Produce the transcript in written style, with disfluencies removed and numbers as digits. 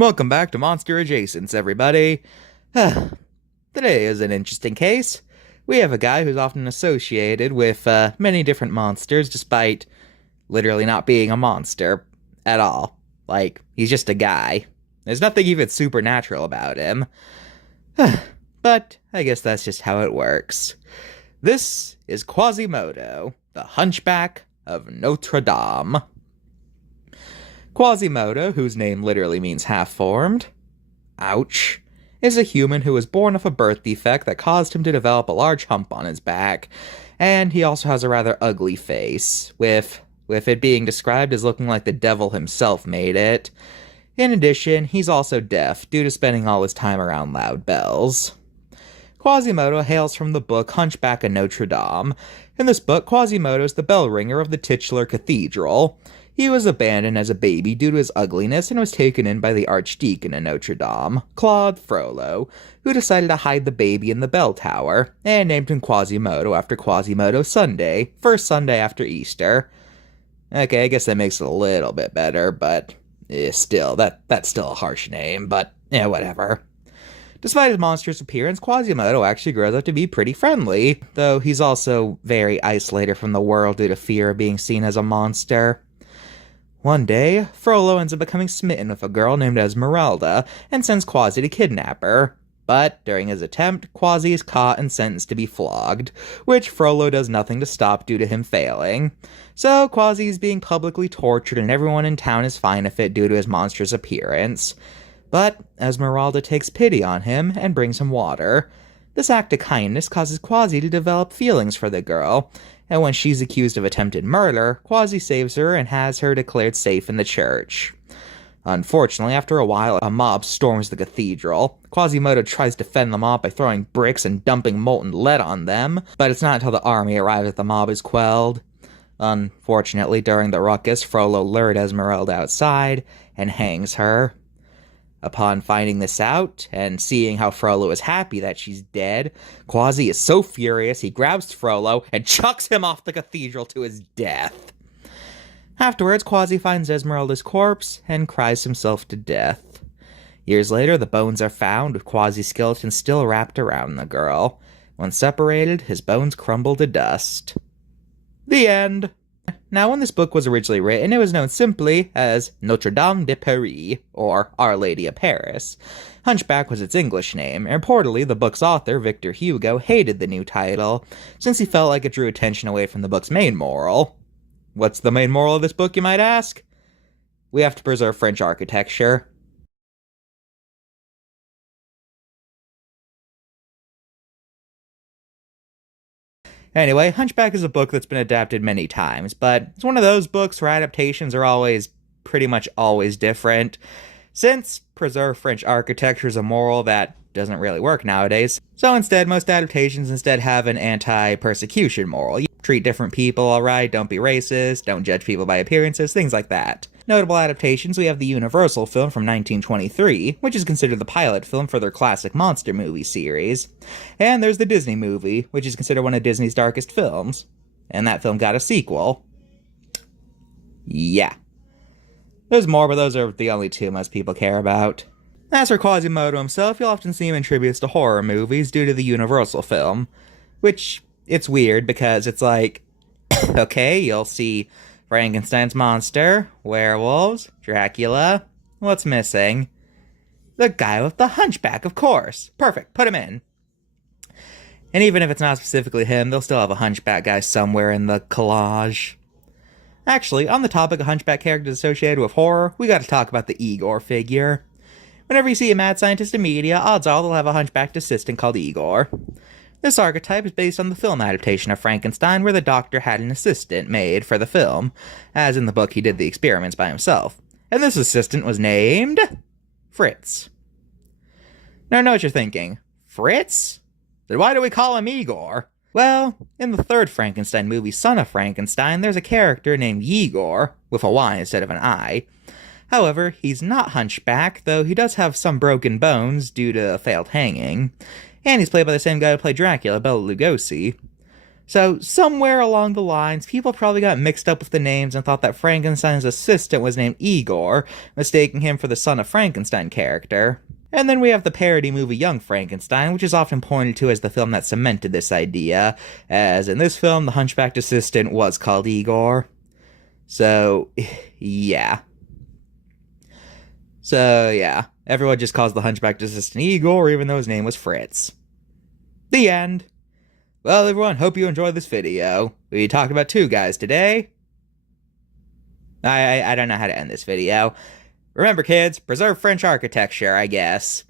Welcome back to Monster Adjacents, everybody. Today is an interesting case. We have a guy who's often associated with many different monsters, despite literally not being a monster at all. Like, he's just a guy. There's nothing even supernatural about him. But I guess that's just how it works. This is Quasimodo, the Hunchback of Notre Dame. Quasimodo, whose name literally means half-formed, ouch, is a human who was born with a birth defect that caused him to develop a large hump on his back, and he also has a rather ugly face, with it being described as looking like the devil himself made it. In addition, he's also deaf due to spending all his time around loud bells. Quasimodo hails from the book Hunchback of Notre Dame. In this book, Quasimodo is the bell ringer of the titular cathedral. He was abandoned as a baby due to his ugliness and was taken in by the Archdeacon of Notre Dame, Claude Frollo, who decided to hide the baby in the bell tower, and named him Quasimodo after Quasimodo Sunday, first Sunday after Easter. Okay, I guess that makes it a little bit better, but still, that's still a harsh name, but yeah, whatever. Despite his monstrous appearance, Quasimodo actually grows up to be pretty friendly, though he's also very isolated from the world due to fear of being seen as a monster. One day, Frollo ends up becoming smitten with a girl named Esmeralda and sends Quasi to kidnap her. But during his attempt, Quasi is caught and sentenced to be flogged, which Frollo does nothing to stop due to him failing. So Quasi is being publicly tortured and everyone in town is fine with it due to his monstrous appearance. But Esmeralda takes pity on him and brings him water. This act of kindness causes Quasi to develop feelings for the girl, and when she's accused of attempted murder, Quasi saves her and has her declared safe in the church. Unfortunately, after a while, a mob storms the cathedral. Quasimodo tries to fend them off by throwing bricks and dumping molten lead on them, but it's not until the army arrives that the mob is quelled. Unfortunately, during the ruckus, Frollo lured Esmeralda outside and hangs her. Upon finding this out, and seeing how Frollo is happy that she's dead, Quasi is so furious he grabs Frollo and chucks him off the cathedral to his death. Afterwards, Quasi finds Esmeralda's corpse and cries himself to death. Years later, the bones are found with Quasi's skeleton still wrapped around the girl. When separated, his bones crumble to dust. The end. Now, when this book was originally written, it was known simply as Notre Dame de Paris, or Our Lady of Paris. Hunchback was its English name, and reportedly the book's author, Victor Hugo, hated the new title, since he felt like it drew attention away from the book's main moral. What's the main moral of this book, you might ask? We have to preserve French architecture. Anyway, Hunchback is a book that's been adapted many times, but it's one of those books where adaptations are pretty much always different. Since preserve French architecture is a moral that doesn't really work nowadays, so instead most adaptations have an anti-persecution moral. You treat different people alright, don't be racist, don't judge people by appearances, things like that. Notable adaptations, we have the Universal film from 1923, which is considered the pilot film for their classic monster movie series. And there's the Disney movie, which is considered one of Disney's darkest films. And that film got a sequel. Yeah. There's more, but those are the only two most people care about. As for Quasimodo himself, you'll often see him in tributes to horror movies due to the Universal film. Which, it's weird because it's like, okay, you'll see Frankenstein's monster, werewolves, Dracula. What's missing? The guy with the hunchback, of course. Perfect, put him in. And even if it's not specifically him, they'll still have a hunchback guy somewhere in the collage. Actually, on the topic of hunchback characters associated with horror, we gotta talk about the Igor figure. Whenever you see a mad scientist in media, odds are they'll have a hunchbacked assistant called Igor. This archetype is based on the film adaptation of Frankenstein, where the doctor had an assistant made for the film, as in the book he did the experiments by himself. And this assistant was named Fritz. Now I know what you're thinking. Fritz? Then why do we call him Igor? Well, in the third Frankenstein movie, Son of Frankenstein, there's a character named Igor, with a Y instead of an I. However, he's not hunchback, though he does have some broken bones due to a failed hanging. And he's played by the same guy who played Dracula, Bela Lugosi. So, somewhere along the lines, people probably got mixed up with the names and thought that Frankenstein's assistant was named Igor, mistaking him for the Son of Frankenstein character. And then we have the parody movie Young Frankenstein, which is often pointed to as the film that cemented this idea, as in this film, the hunchbacked assistant was called Igor. So, yeah. Everyone just calls the hunchbacked assistant Igor, even though his name was Fritz. The end. Well, everyone, hope you enjoyed this video. We talked about two guys today. I don't know how to end this video. Remember, kids, preserve French architecture, I guess.